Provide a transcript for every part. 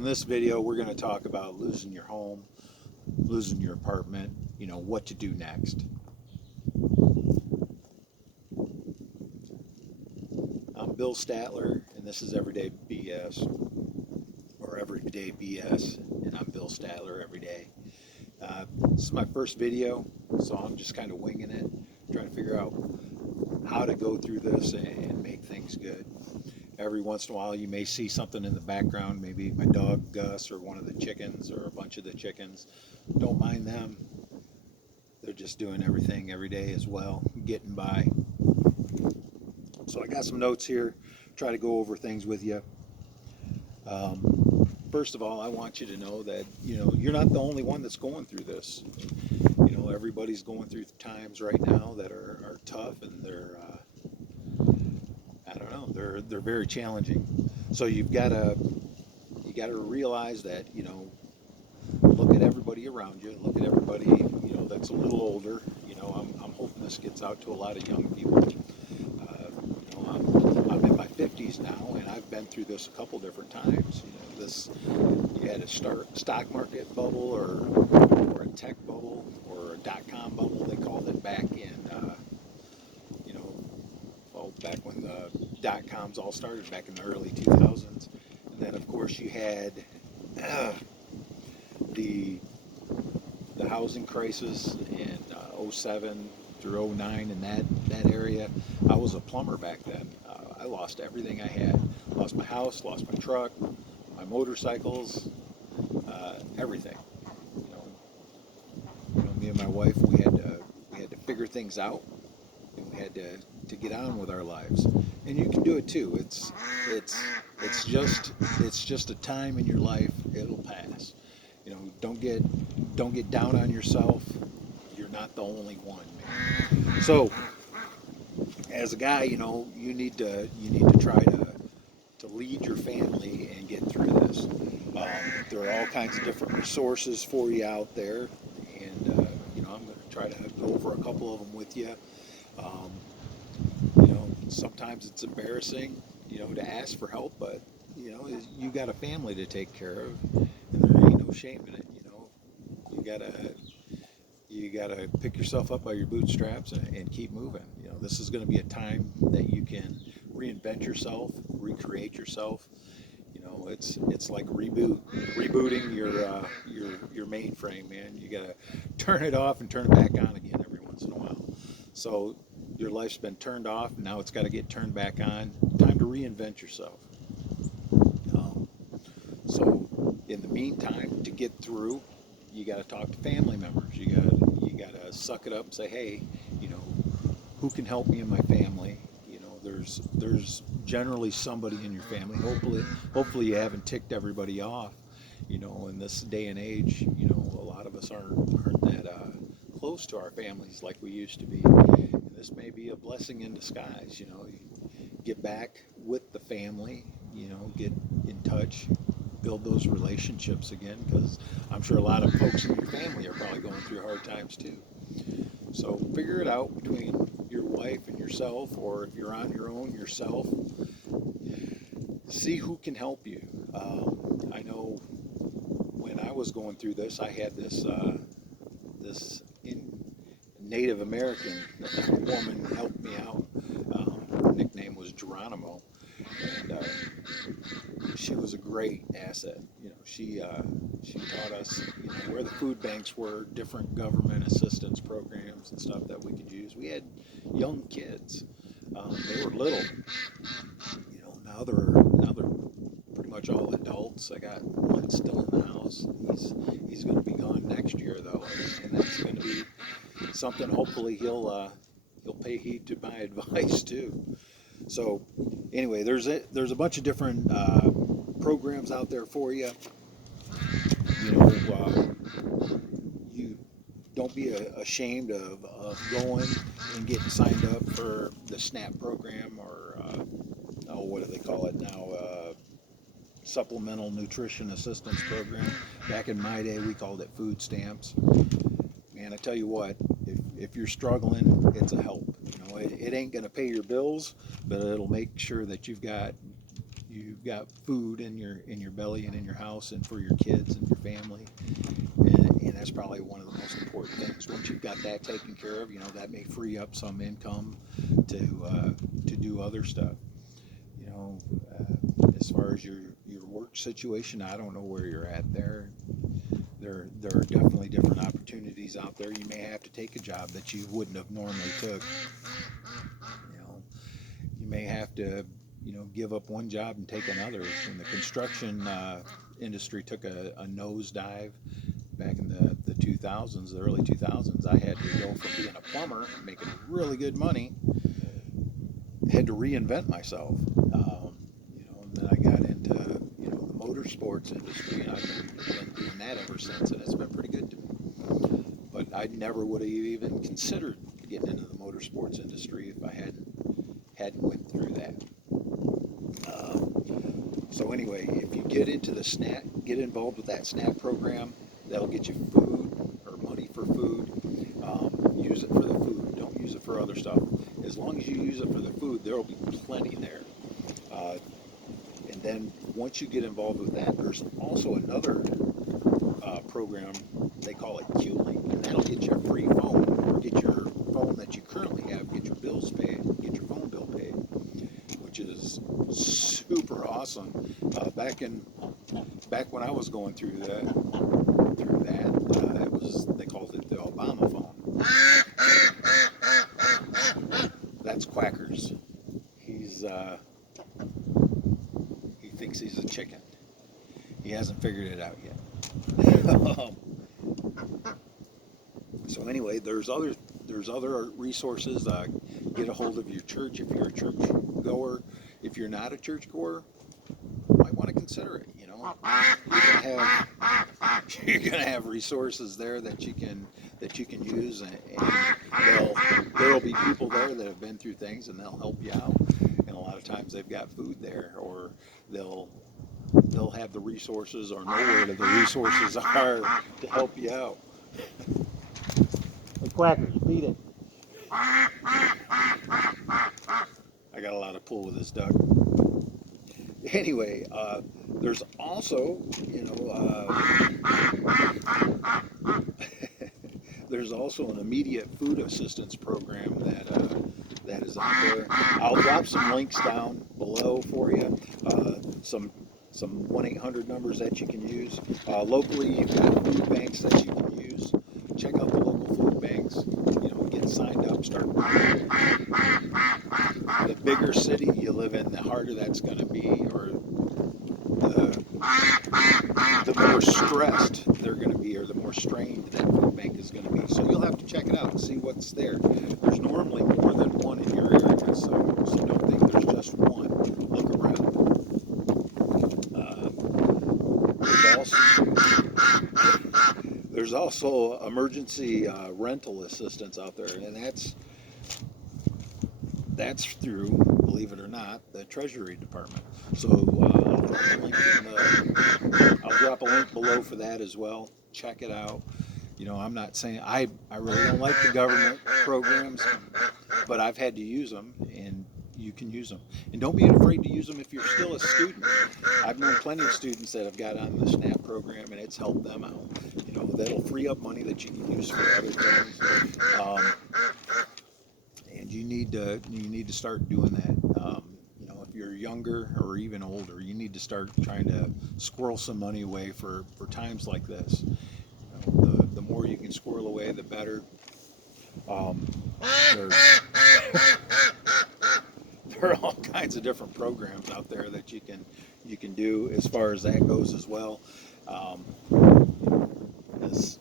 In this video, we're going to talk about losing your home, losing your apartment, what to do next. I'm Bill Statler, and this is Everyday BS, or Everyday BS, and I'm Bill Statler every day. This is my first video, so I'm just kind of winging it, trying to figure out how to go through this and make things good. Every once in a while you may see something in the background, maybe my dog Gus or one of the chickens or a bunch of the chickens. Don't mind them. They're just doing everything every day as well, getting by. So I got some notes here, try to go over things with you. First of all, I want you to know that you're not the only one that's going through this. Everybody's going through times right now that are tough, and they're I don't know, they're very challenging. So you got to realize that, look at everybody around you, look at everybody, that's a little older. I'm hoping this gets out to a lot of young people. I'm in my 50s now, and I've been through this a couple different times. You had a stock market bubble, or a tech bubble, or a dot-com bubble, they called it back in, back when the dot-coms all started back in the early 2000s. And then, of course, you had the housing crisis in 07 through 09 in that area. I was a plumber back then. I lost everything I had. Lost my house, lost my truck, my motorcycles, everything. Me and my wife, we had to figure things out, and we had to get on with our lives. And you can do it too. It's just a time in your life. It'll pass. Don't get down on yourself. You're not the only one, man. So as a guy, you need to try to lead your family and get through this. There are all kinds of different resources for you out there, and I'm going to try to go over a couple of them with you. Sometimes it's embarrassing, to ask for help, but you got a family to take care of, and there ain't no shame in it. You gotta pick yourself up by your bootstraps and keep moving. This is going to be a time that you can reinvent yourself, recreate yourself. It's like rebooting your mainframe, man. You gotta turn it off and turn it back on again every once in a while. So your life's been turned off, and now it's got to get turned back on. Time to reinvent yourself. So in the meantime, to get through, you got to talk to family members. You got to suck it up and say, hey, who can help me in my family? There's generally somebody in your family. Hopefully you haven't ticked everybody off. In this day and age, a lot of us aren't that close to our families like we used to be. And this may be a blessing in disguise. You get back with the family. Get in touch, build those relationships again, because I'm sure a lot of folks in your family are probably going through hard times too. So figure it out between your wife and yourself, or if you're on your own yourself. See who can help you. I know when I was going through this, I had this Native American woman help me out. Her nickname was Geronimo, and she was a great asset. She taught us where the food banks were, different government assistance programs and stuff that we could use. We had young kids. They were little. Now they're pretty much all adults. I got one still in the house. He's going to be gone next year though, and that's going to be something. Hopefully he'll pay heed to my advice too. So anyway, there's a bunch of different programs out there for you. You don't be ashamed of going and getting signed up for the SNAP program, or what do they call it now? Supplemental Nutrition Assistance Program. Back in my day, we called it food stamps. Man, I tell you what, if you're struggling, it's a help. It ain't going to pay your bills, but it'll make sure that you you've got food in your belly and in your house and for your kids and your family, and that's probably one of the most important things. Once you've got that taken care of, that may free up some income to do other stuff. You know, as far as your work situation, I don't know where you're at there. There are definitely different opportunities out there. You may have to take a job that you wouldn't have normally took. You know, you may have to, give up one job and take another. When the construction industry took a nosedive back in the 2000s, the early 2000s, I had to go from being a plumber, making really good money, had to reinvent myself. And then I got into, the motorsports industry, and I've been doing that ever since, and it's been pretty good to me. But I never would have even considered getting into the motorsports industry if I hadn't went through that. So anyway, if you get into the get involved with that SNAP program, that'll get you food or money for food. Use it for the food. Don't use it for other stuff. As long as you use it for the food, there will be plenty there. And then once you get involved with that, there's also another program, they call it Qlink, and that'll get you a free phone, or get your phone that you currently have, get your bills paid, get your phone bill paid, which is super awesome. Back when I was going through that, they called it the Obama phone. That's Quackers. He thinks he's a chicken. He hasn't figured it out yet. So anyway, there's other resources. Get a hold of your church if you're a church goer. If you're not a church goer, you might want to consider it. You're gonna have resources there that you can use, and there'll be people there that have been through things, and they'll help you out. And a lot of times they've got food there, or they'll have the resources, or know where the resources are to help you out. Hey, Quackers, beat it. I got a lot of pull with this duck. Anyway, there's also, there's also an immediate food assistance program that is out there. I'll drop some links down below for you. Some 1-800 numbers that you can use. Locally, you've got food banks that you can use. Check out the local food banks. Get signed up, start. The bigger city you live in, the harder that's going to be, or the more stressed they're going to be, or the more strained that food bank is going to be. So you'll have to check it out and see what's there. There's normally more than one in your area, so don't think there's just one. Look around. There's also emergency rental assistance out there, and that's through, believe it or not, the Treasury Department. So I'll drop a link below for that as well. Check it out. I'm not saying I really don't like the government programs, but I've had to use them, and you can use them. And don't be afraid to use them if you're still a student. I've known plenty of students that have got on the SNAP program, and it's helped them out. That'll free up money that you can use for other things. And you need to start doing that. If you're younger or even older, you need to start trying to squirrel some money away for times like this. The more you can squirrel away, the better. There are all kinds of different programs out there that you can do as far as that goes as well.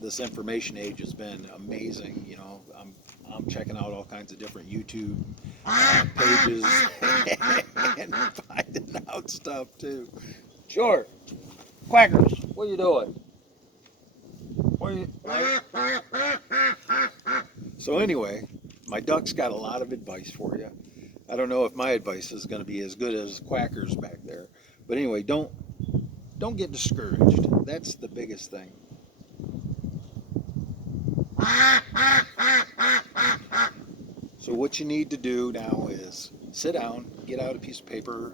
This information age has been amazing. I'm checking out all kinds of different YouTube pages and finding out stuff too. Sure, Quackers, what are you doing? So anyway, my duck's got a lot of advice for you. I don't know if my advice is going to be as good as Quackers back there, but anyway, don't get discouraged. That's the biggest thing. So what you need to do now is sit down, get out a piece of paper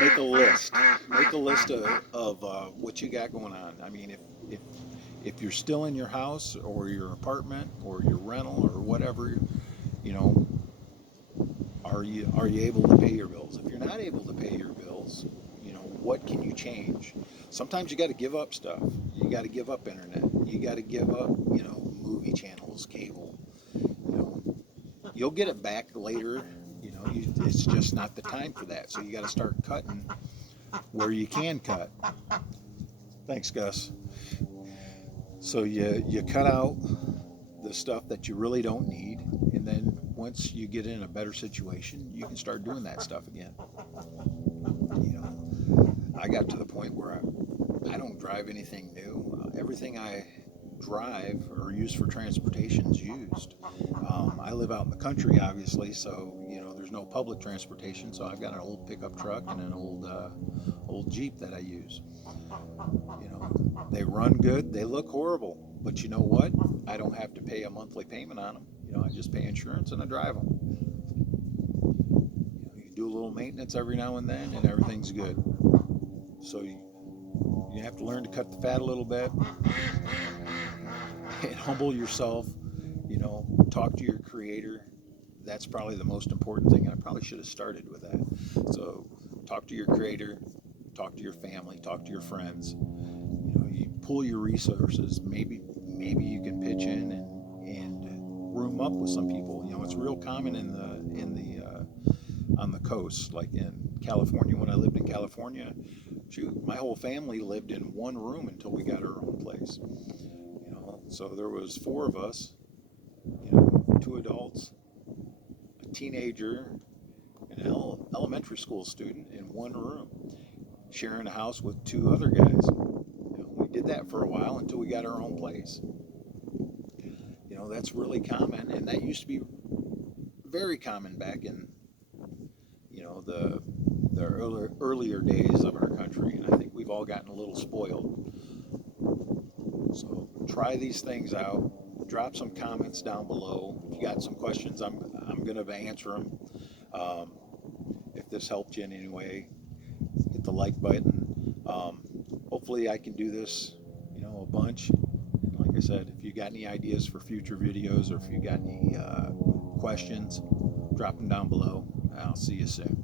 make a list. Make a list of what you got going on. I mean, if if you're still in your house or your apartment or your rental or whatever, you know, are you able to pay your bills? If you're not able to pay your bills, you know, what can you change? Sometimes you got to give up stuff. You got to give up internet. You got to give up, you know, movie channels, cable. You know, you'll get it back later. You know, it's just not the time for that. So you got to start cutting where you can cut. Thanks, Gus. So you cut out the stuff that you really don't need, and then once you get in a better situation, you can start doing that stuff again. You know, I got to the point where I don't drive anything new. Everything I drive or use for transportation is used. I live out in the country, obviously, so you know there's no public transportation. So I've got an old pickup truck and an old Jeep that I use. You know, they run good. They look horrible, but you know what? I don't have to pay a monthly payment on them. You know, I just pay insurance and I drive them. You know, you do a little maintenance every now and then, and everything's good. So you have to learn to cut the fat a little bit and humble yourself. You know, talk to your creator. That's probably the most important thing. I probably should have started with that. So talk to your creator, talk to your family, talk to your friends. You know, you pull your resources. Maybe you can pitch in and room up with some people. You know, it's real common in the on the coast, like in California. When I lived in California, shoot, my whole family lived in one room until we got our own place. You know, so there was four of us. You know, two adults, a teenager, and an elementary school student in one room, sharing a house with two other guys. You know, we did that for a while until we got our own place. You know, that's really common, and that used to be very common back in, you know, the earlier days of our country, and I think we've all gotten a little spoiled. So try these things out. Drop some comments down below. If you got some questions, I'm going to answer them. If this helped you in any way, hit the like button. Hopefully I can do this, you know, a bunch. And like I said, if you got any ideas for future videos or if you got any questions, drop them down below. I'll see you soon.